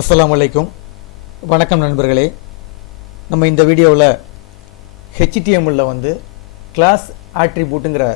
அஸ்ஸலாமு அலைக்கும். வணக்கம் நண்பர்களே. நம்ம இந்த வீடியோவில் HTML வந்து கிளாஸ் ஆட்ரிபியூட்டுங்கிற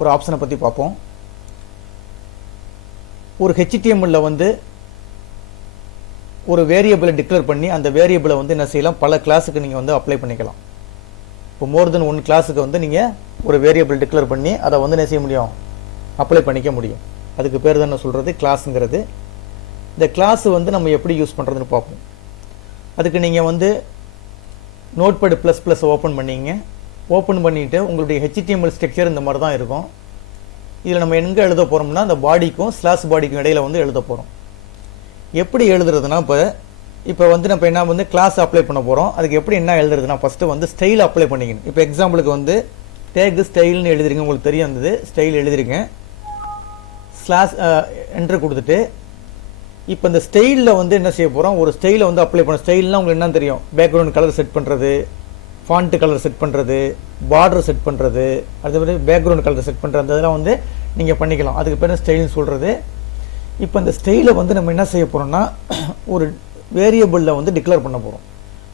ஒரு ஆப்ஷனை பற்றி பார்ப்போம். ஒரு HTML வந்து ஒரு வேரியபிளை டிக்ளேர் பண்ணி அந்த வேரியபிளை வந்து என்ன செய்யலாம், பல கிளாஸுக்கு நீங்கள் வந்து அப்ளை பண்ணிக்கலாம். இப்போ மோர் தென் ஒன் கிளாஸுக்கு வந்து நீங்கள் ஒரு வேரியபிள் டிக்ளேர் பண்ணி அதை வந்து என்ன செய்ய முடியும், அப்ளை பண்ணிக்க முடியும். அதுக்கு பேர் தான் என்ன சொல்கிறது, கிளாஸுங்கிறது. இந்த கிளாஸ் வந்து நம்ம எப்படி யூஸ் பண்ணுறதுன்னு பார்ப்போம். அதுக்கு நீங்கள் வந்து நோட்பேட் ப்ளஸ் ப்ளஸ் ஓப்பன் பண்ணிங்க. ஓப்பன் பண்ணிவிட்டு உங்களுடைய HTML ஸ்ட்ரக்சர் இந்த மாதிரி தான் இருக்கும். இதில் நம்ம எங்கே எழுத போகிறோம்னா அந்த பாடிக்கும் ஸ்லாஷ் பாடிக்கும் இடையில் வந்து எழுத போகிறோம். எப்படி எழுதுறதுனா இப்போ வந்து நம்ம என்ன வந்து கிளாஸ் அப்ளை பண்ண போகிறோம். அதுக்கு எப்படி என்ன எழுதுறதுனா ஃபஸ்ட்டு வந்து ஸ்டைல் அப்ளை பண்ணிக்கணும். இப்போ எக்ஸாம்பிளுக்கு வந்து டேக் ஸ்டைல்னு எழுதிருங்க. உங்களுக்கு தெரியும் இருந்தது ஸ்டைல் எழுதிருக்கேன். ஸ்லாஷ் என்ட்ரு கொடுத்துட்டு இப்போ இந்த ஸ்டைலில் வந்து என்ன செய்ய போகிறோம், ஒரு ஸ்டைலை வந்து அப்ளை பண்ண. ஸ்டைல்னால் உங்களுக்கு என்ன தெரியும், பேக்ரவுண்ட் கலர் செட் பண்ணுறது, ஃபாண்ட் கலர் செட் பண்ணுறது, பார்டர் செட் பண்ணுறது, அதே மாதிரி பேக்ரவுண்ட் கலர் செட் பண்ணுறது, அதெல்லாம் வந்து நீங்கள் பண்ணிக்கலாம். அதுக்கு பேர் ஸ்டைல்னு சொல்கிறது. இப்போ இந்த ஸ்டைலை வந்து நம்ம என்ன செய்ய போகிறோம்னா ஒரு வேரியபிளில் வந்து டிக்ளேர் பண்ண போகிறோம்.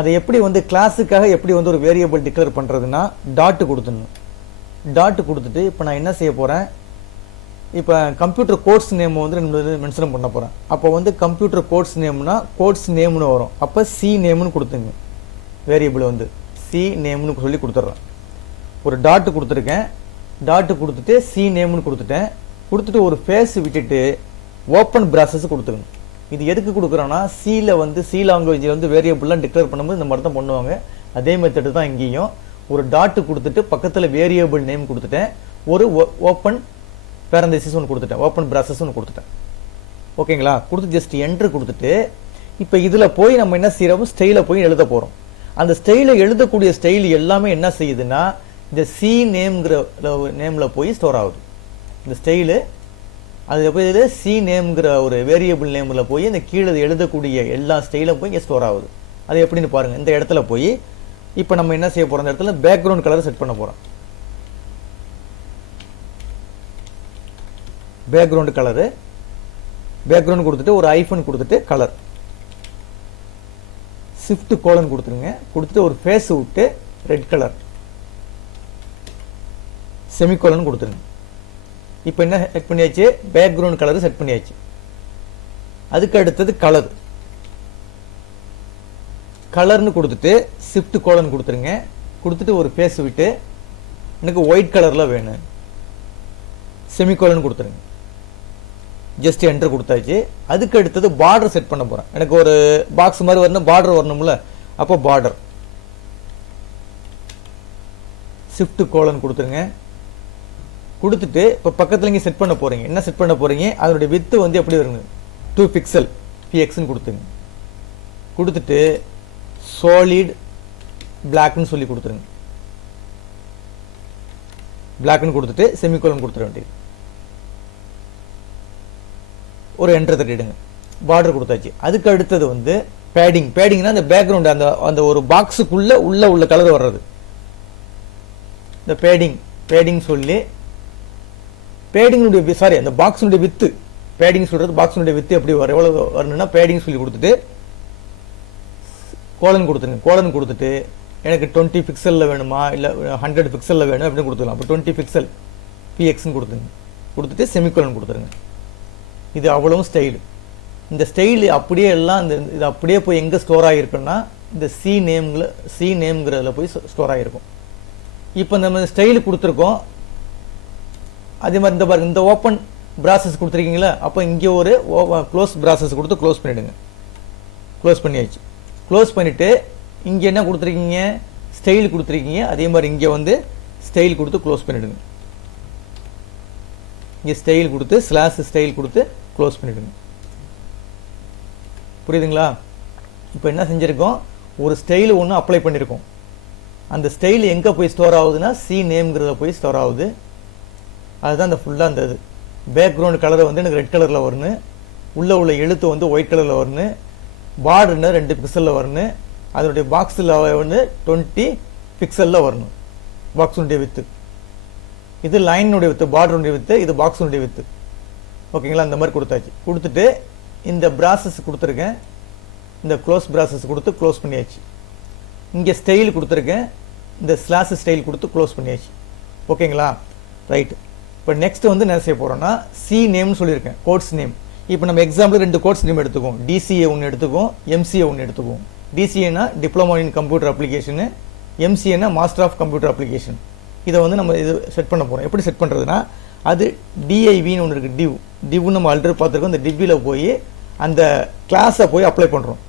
அதை எப்படி வந்து கிளாஸுக்காக எப்படி வந்து ஒரு வேரியபிள் டிக்ளேர் பண்ணுறதுன்னா டாட்டு கொடுத்துடணும். டாட்டு கொடுத்துட்டு இப்போ நான் என்ன செய்ய போகிறேன், இப்போ கம்ப்யூட்டர் கோட்ஸ் நேம் வந்து மென்ஷன் பண்ண போகிறேன். அப்போ வந்து கம்ப்யூட்டர் கோட்ஸ் நேம்னா கோட்ஸ் நேம்னு வரும். அப்போ சி நேம்னு கொடுத்துங்க. வேரியபிள் வந்து சி நேம்னு சொல்லி கொடுத்துட்றேன். ஒரு டாட்டு கொடுத்துருக்கேன். டாட்டு கொடுத்துட்டு சி நேம்னு கொடுத்துட்டேன். கொடுத்துட்டு ஒரு ஃபேஸ் விட்டுட்டு ஓப்பன் ப்ராசஸ் கொடுத்துக்கணும். இது எதுக்கு கொடுக்குறோன்னா சியில் வந்து சி லாங்குவேஜில் வந்து வேரியபிள்லாம் டிக்ளேர் பண்ணும்போது இந்த மாதிரி தான் பண்ணுவாங்க. அதே மெத்தடு தான் இங்கேயும். ஒரு டாட்டு கொடுத்துட்டு பக்கத்தில் வேரியபிள் நேம் கொடுத்துட்டேன். ஒரு ஓப்பன் பேரந்தசிஸ் ஒன்று கொடுத்துட்டேன், ஓப்பன் ப்ராசஸ் ஒன்று கொடுத்துட்டேன். ஓகேங்களா? கொடுத்து ஜஸ்ட் என்ட்ரு கொடுத்துட்டு இப்போ இதில் போய் நம்ம என்ன செய்கிறோம், ஸ்டைலை போய் எழுத போகிறோம். அந்த ஸ்டைலை எழுதக்கூடிய ஸ்டைல் எல்லாமே என்ன செய்யுதுன்னா இந்த சி நேம்ங்கிற நேமில் போய் ஸ்டோர் ஆகுது. இந்த ஸ்டைலு அதில் போய் இதில் சி நேம்ங்கிற ஒரு வேரியபிள் நேமில் போய் இந்த கீழே எழுதக்கூடிய எல்லா ஸ்டைலும் போய் இங்கே ஸ்டோர் ஆகுது. அது எப்படின்னு பாருங்கள். இந்த இடத்துல போய் இப்போ நம்ம என்ன செய்ய போகிறோம், இந்த இடத்துல பேக்ரவுண்ட் கலர் செட் பண்ண போகிறோம். பேக்ரவுண்ட் கலரு, பேக்ரவுண்ட் கொடுத்துட்டு ஒரு ஐஃபன் கொடுத்துட்டு கலர், ஷிஃப்ட் கோலன் கொடுத்துருங்க. கொடுத்துட்டு ஒரு ஃபேஸ் விட்டு ரெட் கலர், செமிகோலன் கொடுத்துருங்க. இப்போ என்ன செட் பண்ணியாச்சு, பேக்ரவுண்ட் கலர் செட் பண்ணியாச்சு. அதுக்கு அடுத்தது கலர், கலர்னு கொடுத்துட்டு ஷிஃப்ட் கோலன் கொடுத்துருங்க. கொடுத்துட்டு ஒரு ஃபேஸ் விட்டு எனக்கு ஒயிட் கலரில் வேணும், செமிகோலன் கொடுத்துருங்க. ஜஸ்ட் என்டர் கொடுத்தாச்சு. அதுக்கு அடுத்தது பார்டர் செட் பண்ண போகிறேன். எனக்கு ஒரு பாக்ஸ் மாதிரி வரணும், பார்டர் வரணும்ல. அப்போ பார்டர் ஷிஃப்ட் கோலன் கொடுத்துருங்க. கொடுத்துட்டு இப்போ பக்கத்தில் இங்கே செட் பண்ண போகிறீங்க. என்ன செட் பண்ண போகிறீங்க, அதனுடைய வித்து வந்து எப்படி வருங்க, 2 பிக்சல் pxன்னு கொடுத்துருங்க. கொடுத்துட்டு சாலிட் பிளாக்னு சொல்லி கொடுத்துருங்க. பிளாக்னு கொடுத்துட்டு செமிகோலன் கொடுத்துட வேண்டியது. ஒரு என்டர் தட்டிடுங்க. பார்டர் கொடுத்தாச்சு. அதுக்கு அடுத்தது வந்து பேடிங். பேடிங்னா அந்த பேக்ரவுண்ட் அந்த அந்த ஒரு பாக்ஸுக்குள்ள உள்ள கலர் வர்றது. இந்த பேடிங் சொல்லி பேடிங்குடைய சாரி அந்த பாக்ஸுடைய வித்து, பேடிங் சொல்றது பாக்ஸுடைய வித்து எப்படி வரும், எவ்வளவு வரணும்னா பேடிங் சொல்லி கொடுத்துட்டு கோலன் கொடுத்துருங்க. கோலன் கொடுத்துட்டு எனக்கு 20 பிக்சலில் வேணுமா இல்லை 100 பிக்சலில் வேணும் அப்படின்னு கொடுத்துக்கலாம். அப்போ 20 பிக்சல் pxன்னு கொடுத்துருங்க. கொடுத்துட்டு செமிகோலன் கொடுத்துருங்க. இது அவ்வளவும் ஸ்டைலு. இந்த ஸ்டைலு அப்படியே எல்லாம் இந்த இது அப்படியே போய் எங்கே ஸ்டோர் ஆகிருக்குன்னா இந்த சி நேம்ங்கிறதுல போய் ஸ்டோர் ஆகிருக்கும். இப்போ நம்ம ஸ்டைலு கொடுத்துருக்கோம். அதே மாதிரி இந்த பாருங்க, இந்த ஓப்பன் ப்ராசஸ் கொடுத்துருக்கீங்களா, அப்போ இங்கே ஒரு க்ளோஸ் ப்ராசஸ் கொடுத்து க்ளோஸ் பண்ணிவிடுங்க. க்ளோஸ் பண்ணியாச்சு. க்ளோஸ் பண்ணிவிட்டு இங்கே என்ன கொடுத்துருக்கீங்க, ஸ்டைல் கொடுத்துருக்கீங்க. அதே மாதிரி இங்கே வந்து ஸ்டைல் கொடுத்து க்ளோஸ் பண்ணிவிடுங்க. இங்கே ஸ்டைல் கொடுத்து ஸ்லாஷ் ஸ்டைல் கொடுத்து க்ளோஸ் பண்ணிவிடுங்க. புரியுதுங்களா? இப்போ என்ன செஞ்சுருக்கோம், ஒரு ஸ்டைல் ஒன்று அப்ளை பண்ணியிருக்கோம். அந்த ஸ்டைல் எங்கே போய் ஸ்டோர் ஆகுதுன்னா சி நேம்ங்கிறத போய் ஸ்டோர் ஆகுது. அதுதான் அந்த ஃபுல்லாக அந்த இது பேக்ரவுண்ட் கலரை வந்து எனக்கு ரெட் கலரில் வரணும், உள்ள எழுத்து வந்து ஒயிட் கலரில் வரணும், பார்டர்னு 2 பிக்சலில் வரணும், அதனுடைய பாக்ஸில் வந்து 20 பிக்சலில் வரணும். பாக்ஸுடைய வித்து இது லைனுடைய வித்து, பார்டருடைய வித்து, இது பாக்ஸுடைய வித்து. ஓகேங்களா? அந்த மாதிரி கொடுத்தாச்சு. கொடுத்துட்டு இந்த ப்ராசஸ் கொடுத்துருக்கேன். இந்த க்ளோஸ் ப்ராசஸ் கொடுத்து க்ளோஸ் பண்ணியாச்சு. இங்கே ஸ்டைல் கொடுத்துருக்கேன், இந்த ஸ்லாஷ் ஸ்டைல் கொடுத்து க்ளோஸ் பண்ணியாச்சு. ஓகேங்களா? ரைட்டு. இப்போ நெக்ஸ்ட் வந்து என்ன செய்ய போகிறோம்னா சி நேம்னு சொல்லியிருக்கேன், கோட்ஸ் நேம். இப்போ நம்ம எக்ஸாம்பிள் 2 கோட்ஸ் நேம் எடுத்துக்குவோம். டிசிஏ ஒன்று எடுத்துக்குவோம், எம்சிஏ ஒன்று எடுத்துக்குவோம். டிசிஏனா டிப்ளமோ இன் கம்ப்யூட்டர் அப்ளிகேஷனு, எம்சிஏனா மாஸ்டர் ஆஃப் கம்ப்யூட்டர் அப்ளிகேஷன். இதை வந்து நம்ம இது செட் பண்ண போகிறோம். எப்படி செட் பண்ணுறதுனா அது டிஐவின்னு ஒன்று இருக்குது, டிவ்னு நம்ம ஆல்ரெடி பார்த்துருக்கோம். இந்த டிவ்வில் போய் அந்த கிளாஸை போய் அப்ளை பண்ணுறோம்.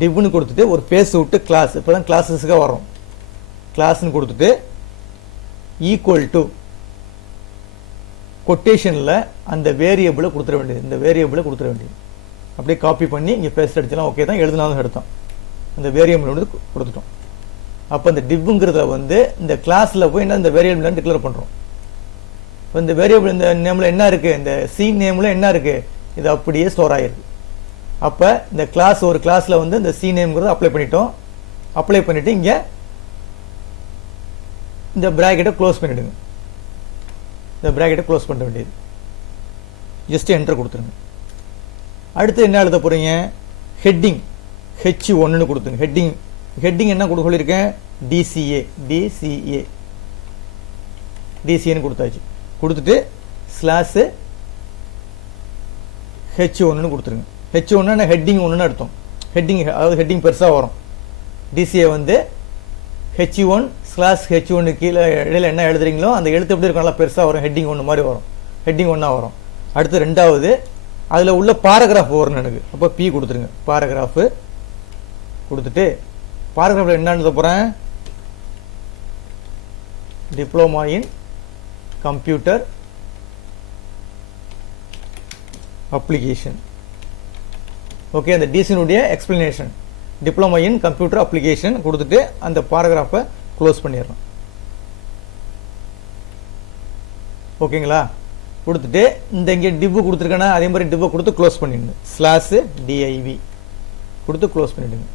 டிவ்னு கொடுத்துட்டு ஒரு பேஸ் விட்டு கிளாஸ், இப்போ தான் கிளாஸஸுக்காக வரோம். கிளாஸ்ன்னு கொடுத்துட்டு ஈக்குவல் டு கொட்டேஷனில் அந்த வேரியபிளை கொடுத்துட வேண்டியது, இந்த வேரியபிளை கொடுத்துட வேண்டியது. அப்படியே காப்பி பண்ணி இங்கே பேஸ்ட் அடிச்சலாம். ஓகே தான், எழுதினாலும் எடுத்தோம். அந்த வேரியபிள் வந்து கொடுத்துட்டோம். அப்போ இந்த டிவ்ங்கிறத வந்து இந்த கிளாஸில் போய் என்ன இந்த வேரியபிள் டிக்ளேர் பண்ணுறோம். இப்போ இந்த வேரியபிள் இந்த நேமில் என்ன இருக்குது, இந்த சி நேமில் என்ன இருக்குது, இது அப்படியே ஸ்டோர் ஆகிருக்கு. அப்போ இந்த கிளாஸ் ஒரு கிளாஸில் வந்து இந்த சி நேம்ங்கிறத அப்ளை பண்ணிட்டோம். அப்ளை பண்ணிவிட்டு இங்கே இந்த ப்ராக்கெட்டை க்ளோஸ் பண்ணிவிடுங்க. இந்த ப்ராக்கெட்டை க்ளோஸ் பண்ண வேண்டியது, ஜஸ்ட் என்டர் கொடுத்துருங்க. அடுத்து என்ன எழுத போகிறீங்க, ஹெட்டிங் H1ன்னு கொடுத்துங்க. ஹெட்டிங் என்ன கொடுக்க சொல்லியிருக்கேன், டிசிஏன்னு கொடுத்தாச்சு. கொடுத்துட்டு ஸ்லாஷு H1ன்னு கொடுத்துருங்க. H1ன்னா ஹெட்டிங் ஒன்றுன்னு அர்த்தம். ஹெட்டிங் அதாவது ஹெட்டிங் பெருசாக வரும். டிசிஏ வந்து H1/H1 கீழே இடையில என்ன எழுதுறீங்களோ அந்த எழுத்து எப்படி இருக்கும், நல்லா பெருசாக வரும். ஹெட்டிங் ஒன்று மாதிரி வரும், ஹெட்டிங் ஒன்றா வரும். அடுத்து ரெண்டாவது அதில் உள்ள பாராகிராஃப் வரும் எனக்கு. அப்போ பி கொடுத்துருங்க. பாராகிராஃபு கொடுத்துட்டு பாராகிராஃபில் என்ன எழுத போகிறேன், diploma in computer application. Okay, அந்த டிசினுடைய explanation diploma in computer application கொடுத்துட்டு அந்த பாராகிராஃபை க்ளோஸ் பண்ணிடுறோம். ஓகேங்களா? கொடுத்துட்டு இந்த இங்கே டிவ் கொடுத்துருக்கேன்னா அதே மாதிரி டிவ்வை கொடுத்து க்ளோஸ் பண்ணிடுங்க. ஸ்லாஷு டிஐவி கொடுத்து க்ளோஸ் பண்ணிவிடுங்க.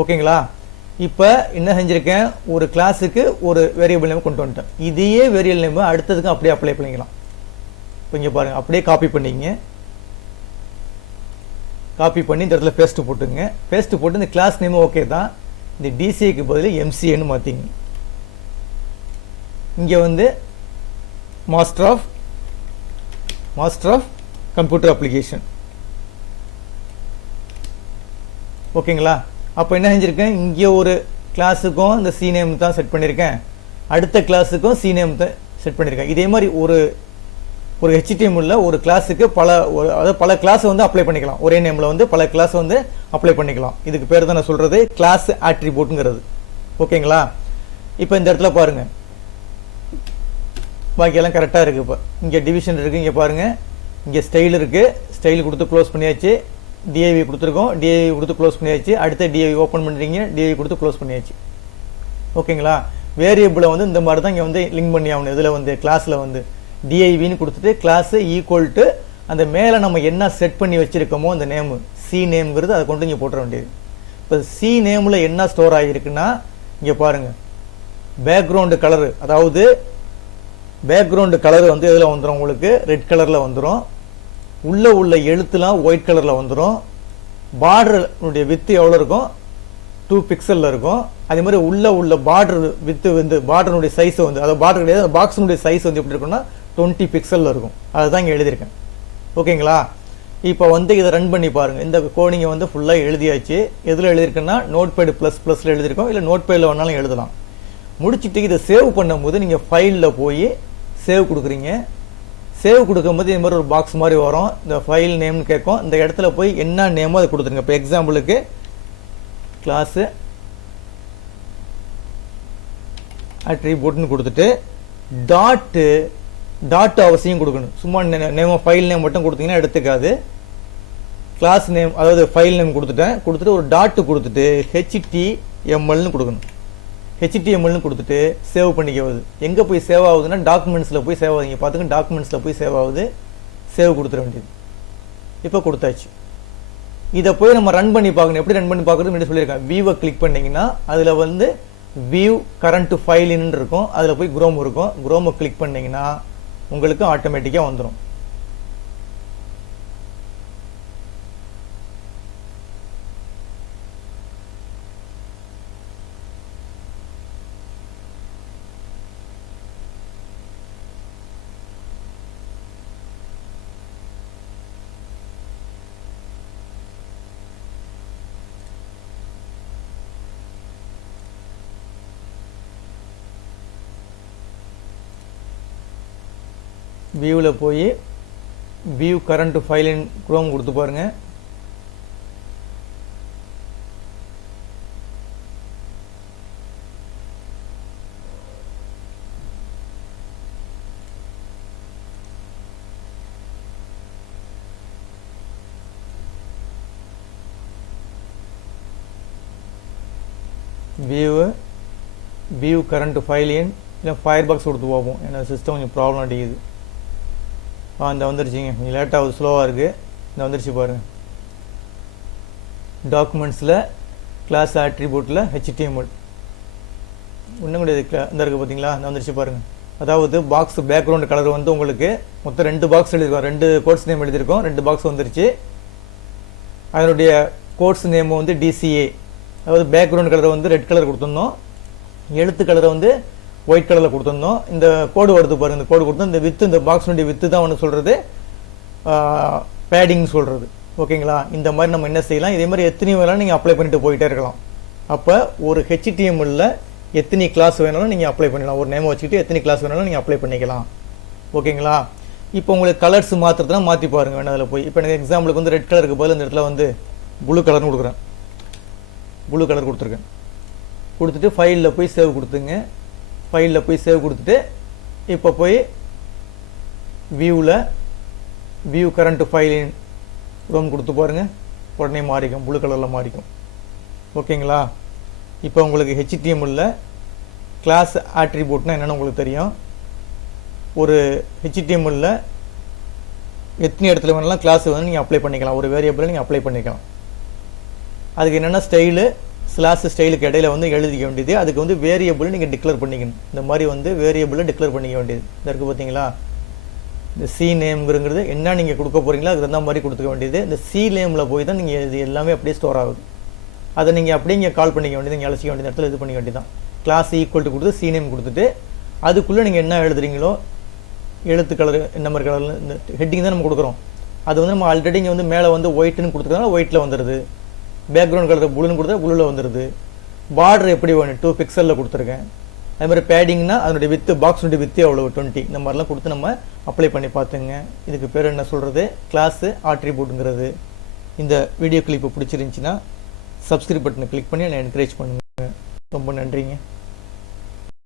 ஓகேங்களா? இப்போ என்ன செஞ்சுருக்கேன், ஒரு கிளாஸுக்கு ஒரு வேரியபிள் நேம் கொண்டு வந்துட்டேன். இதையே வேரியபிள் நேம் அடுத்ததுக்கும் அப்படியே அப்ளை பண்ணிக்கலாம். இப்போ இங்கே பாருங்கள், அப்படியே காப்பி பண்ணிங்க. காப்பி பண்ணி இந்த இடத்துல பேஸ்ட்டு போட்டுங்க. பேஸ்ட்டு போட்டு இந்த கிளாஸ் நேமும் ஓகே தான். இந்த டிசிஏக்கு பதில் எம்சிஏன்னு மாற்றிங்க. இங்கே வந்து மாஸ்டர் ஆஃப் கம்ப்யூட்டர் அப்ளிகேஷன். ஓகேங்களா? அப்போ என்ன செஞ்சுருக்கேன், இங்கே ஒரு கிளாஸுக்கும் இந்த சி நேம் தான் செட் பண்ணியிருக்கேன், அடுத்த கிளாஸுக்கும் சி நேம் தான் செட் பண்ணியிருக்கேன். இதே மாதிரி ஒரு HTML ஒரு கிளாஸுக்கு அதாவது பல கிளாஸ் வந்து அப்ளை பண்ணிக்கலாம். ஒரே நேமில் வந்து பல கிளாஸ் வந்து அப்ளை பண்ணிக்கலாம். இதுக்கு பேர் தான் நான் சொல்கிறது கிளாஸ் ஆட்ரிபியூட்ங்கிறது. ஓகேங்களா? இப்போ இந்த இடத்துல பாருங்கள், பாக்கியெல்லாம் கரெக்டாக இருக்குது. இப்போ இங்கே டிவிஷன் இருக்குது, இங்கே பாருங்கள், இங்கே ஸ்டைல் இருக்குது, ஸ்டைல் கொடுத்து க்ளோஸ் பண்ணியாச்சு. டிஐவி கொடுத்துருக்கோம், டிஐவி கொடுத்து க்ளோஸ் பண்ணியாச்சு. அடுத்த டிஐவி ஓப்பன் பண்ணுறீங்க, டிஐவி கொடுத்து க்ளோஸ் பண்ணியாச்சு. ஓகேங்களா? வேரியபிளை வந்து இந்த மாதிரி தான் இங்கே வந்து லிங்க் பண்ணி ஆகணும். இதில் வந்து கிளாஸில் வந்து டிஐவின்னு கொடுத்துட்டு கிளாஸு ஈக்குவல் டு அந்த மேலே நம்ம என்ன செட் பண்ணி வச்சுருக்கோமோ அந்த நேமு சி நேம்ங்கிறது அதை கொண்டு இங்கே போட்டுற வேண்டியது. இப்போ சி நேமில் என்ன ஸ்டோர் ஆகிருக்குன்னா இங்கே பாருங்கள், பேக்ரவுண்டு கலரு, அதாவது பேக்ரவுண்டு கலர் வந்து இதில் வந்துடும், உங்களுக்கு ரெட் கலரில் வந்துடும். உள்ள எழுத்துலாம் ஒயிட் கலரில் வந்துடும். பார்டருடைய வித்து எவ்வளோ இருக்கும், 2 பிக்சலில் இருக்கும். அதே மாதிரி உள்ள பார்டர் வித்து வந்து பார்டருடைய சைஸ் வந்து, அதாவது பார்டர் கிடையாது, பாக்ஸினுடைய சைஸ் வந்து எப்படி இருக்குன்னா 20 பிக்சலில் இருக்கும். அதுதான் இங்கே எழுதியிருக்கேன். ஓகேங்களா? இப்போ வந்து இதை ரன் பண்ணி பாருங்கள். இந்த கோடிங்கை வந்து ஃபுல்லாக எழுதியாச்சு. எதில் எழுதியிருக்குன்னா நோட்பேட் ++ல் எழுதியிருக்கோம், இல்லை நோட்பேடில் வேணாலும் எழுதலாம். முடிச்சுட்டு இதை சேவ் பண்ணும்போது நீங்கள் ஃபைலில் போய் சேவ் கொடுக்குறீங்க. சேவ் கொடுக்கும்போது இது மாதிரி ஒரு பாக்ஸ் மாதிரி வரும், இந்த ஃபைல் நேம்னு கேட்கும். இந்த இடத்துல போய் என்ன நேமோ அதை கொடுத்துருங்க. இப்போ எக்ஸாம்பிளுக்கு கிளாஸு அட்ரிபியூட்னு கொடுத்துட்டு டாட் அவசியம் கொடுக்கணும். சும்மா நேம் ஃபைல் நேம் மட்டும் கொடுத்தீங்கன்னா எடுத்துக்காது. கிளாஸ் நேம் அதாவது ஃபைல் நேம் கொடுத்துட்டு ஒரு டாட்டு கொடுத்துட்டு HTMLனு கொடுக்கணும். HTMLனு கொடுத்துட்டு சேவ் பண்ணிக்கிறது. எங்கே போய் சேவ் ஆகுதுன்னா டாக்குமெண்ட்ஸில் போய் சேவ் ஆகுது. பார்த்துங்க, டாக்குமெண்ட்ஸில் போய் சேவ் ஆகுது. சேவ் கொடுத்துட வேண்டியது. இப்போ கொடுத்தாச்சு. இதை போய் நம்ம ரன் பண்ணி பார்க்கணும். எப்படி ரன் பண்ணி பார்க்குறது சொல்லியிருக்கேன். வியூவை கிளிக் பண்ணிங்கன்னா அதில் வந்து வியூ கரண்ட் ஃபைல்னு இருக்கும். அதில் போய் குரோம் இருக்கும். குரோமை கிளிக் பண்ணிங்கன்னா உங்களுக்கு ஆட்டோமேட்டிக்காக வந்துடும். வியூவில் போய் வியூ கரண்ட் ஃபைல் இன் குரோம் கொடுத்து பாருங்கள். வியூ கரண்ட் ஃபைல் இன் இல்லை ஃபயர் பாக்ஸ் கொடுத்து பார்ப்போம். ஏன்னா சிஸ்டம் கொஞ்சம் ப்ராப்ளம் அடிக்குது. இந்த வந்துருச்சுங்க. கொஞ்சம் லேட்டாக ஸ்லோவாக இருக்குது. இந்த வந்துருச்சு பாருங்கள். டாக்குமெண்ட்ஸில் கிளாஸ் ஆட்ரிபியூட்டில் HTML இன்னும் கூட இந்த இருக்குது பார்த்தீங்களா? இந்த வந்துருச்சு பாருங்கள். அதாவது பாக்ஸ் பேக்ரவுண்ட் கலர் வந்து உங்களுக்கு மொத்தம் 2 பாக்ஸ் எழுதியிருக்கோம், 2 கோட்ஸ் நேம் எழுதியிருக்கோம், 2 பாக்ஸ் வந்துருச்சு. அதனுடைய கோட்ஸ் நேம் வந்து DCA. அதாவது பேக்ரவுண்ட் கலரை வந்து ரெட் கலர் கொடுத்துருந்தோம், எழுத்து கலரை வந்து ஒயிட் கலரில் கொடுத்துருந்தோம். இந்த கோடு வருது பாருங்கள். இந்த கோடு கொடுத்தோம். இந்த வித்து, இந்த பாக்ஸுடைய வித்து தான் ஒன்று சொல்கிறது பேடிங் சொல்கிறது. ஓகேங்களா? இந்த மாதிரி நம்ம என்ன செய்யலாம், இதே மாதிரி எத்தனை வேணாலும் நீங்கள் அப்ளை பண்ணிட்டு போயிட்டே இருக்கலாம். அப்போ ஒரு HTML எத்தனை கிளாஸ் வேணாலும் நீங்கள் அப்ளை பண்ணிக்கலாம். ஒரு நேமை வச்சுக்கிட்டு எத்தனை கிளாஸ் வேணாலும் நீங்கள் அப்ளை பண்ணிக்கலாம். ஓகேங்களா? இப்போ உங்களுக்கு கலர்ஸ் மாற்றுறதுனா மாற்றி பாருங்கள் வேணும் அதில் போய். இப்போ எனக்கு எக்ஸாம்பிளுக்கு வந்து ரெட் கலருக்கு பதில் இந்த இடத்துல வந்து ப்ளூ கலர்னு கொடுக்குறேன். ப்ளூ கலர் கொடுத்துருக்கேன். கொடுத்துட்டு ஃபைலில் போய் சேவ் கொடுத்துங்க. ஃபைலில் போய் சேவ் கொடுத்துட்டு இப்போ போய் வியூ கரண்ட் ஃபைல் இன் குரோம் கொடுத்து பாருங்கள். உடனே மாறிக்கும், ப்ளூ கலரில் மாறிக்கும். ஓகேங்களா? இப்போ உங்களுக்கு HTML கிளாஸ் ஆட்ரிபியூட்னா என்னென்னு உங்களுக்கு தெரியும். ஒரு HTML எத்தனை இடத்துல வேணாலும் கிளாஸ் வந்து நீங்கள் அப்ளை பண்ணிக்கலாம். ஒரு வேரியபிளை நீங்கள் அப்ளை பண்ணிக்கலாம். அதுக்கு என்னென்னா ஸ்டைலுக்கு இடையில வந்து எழுதிக்க வேண்டியது. அதுக்கு வந்து வேரியபிள் நீங்கள் டிக்ளேர் பண்ணிக்கணும். இந்த மாதிரி வந்து வேரியபிளை டிக்ளேர் பண்ணிக்க வேண்டியது. இந்த இருக்குது பார்த்தீங்களா? இந்த சி நேம்ங்கிறது என்ன நீங்கள் கொடுக்க போகிறீங்களோ அதுக்கு தகுந்த மாதிரி கொடுத்துக்க வேண்டியது. இந்த சி நேமில் போய் தான் நீங்கள் இது எல்லாமே அப்படியே ஸ்டோர் ஆகுது. அதை நீங்கள் அப்படியே இங்கே கால் பண்ணிக்க வேண்டியது, நீங்கள் அழைச்சிக்க வேண்டிய இடத்துல இது பண்ணிக்க வேண்டியது தான். கிளாஸ் ஈக்குவல் டு கொடுத்து சி நேம் கொடுத்துட்டு அதுக்குள்ளே நீங்கள் என்ன எழுதுறீங்களோ எழுத்து கலர் என்ன மாதிரி கலரில் இந்த ஹெட்டிங் தான் நம்ம கொடுக்குறோம். அது வந்து நம்ம ஆல்ரெடி இங்கே வந்து மேலே வந்து ஒயிட்னு கொடுத்துருக்கனால ஒயிட்டில் வந்துடுது. பேக்ரவுண்ட் கலர் ப்ளூன்னு கொடுத்தா ப்ளூவில் வந்துடுது. பார்டர் எப்படி வேணும் 2 பிக்சலில் கொடுத்துருக்கேன். அது மாதிரி பேடிங்னா அதனுடைய வித்து பாக்ஸுடைய வித்து அவ்வளோ 20. இந்த மாதிரிலாம் கொடுத்து நம்ம அப்ளை பண்ணி பார்த்துங்க. இதுக்கு பேர் என்ன சொல்கிறது, கிளாஸு ஆட்ரிபியூட்டுங்கிறது. இந்த வீடியோ கிளிப்பு பிடிச்சிருந்துச்சின்னா சப்ஸ்கிரைப் பட்டனை கிளிக் பண்ணி என்னை என்கரேஜ் பண்ணுங்கள். ரொம்ப நன்றிங்க.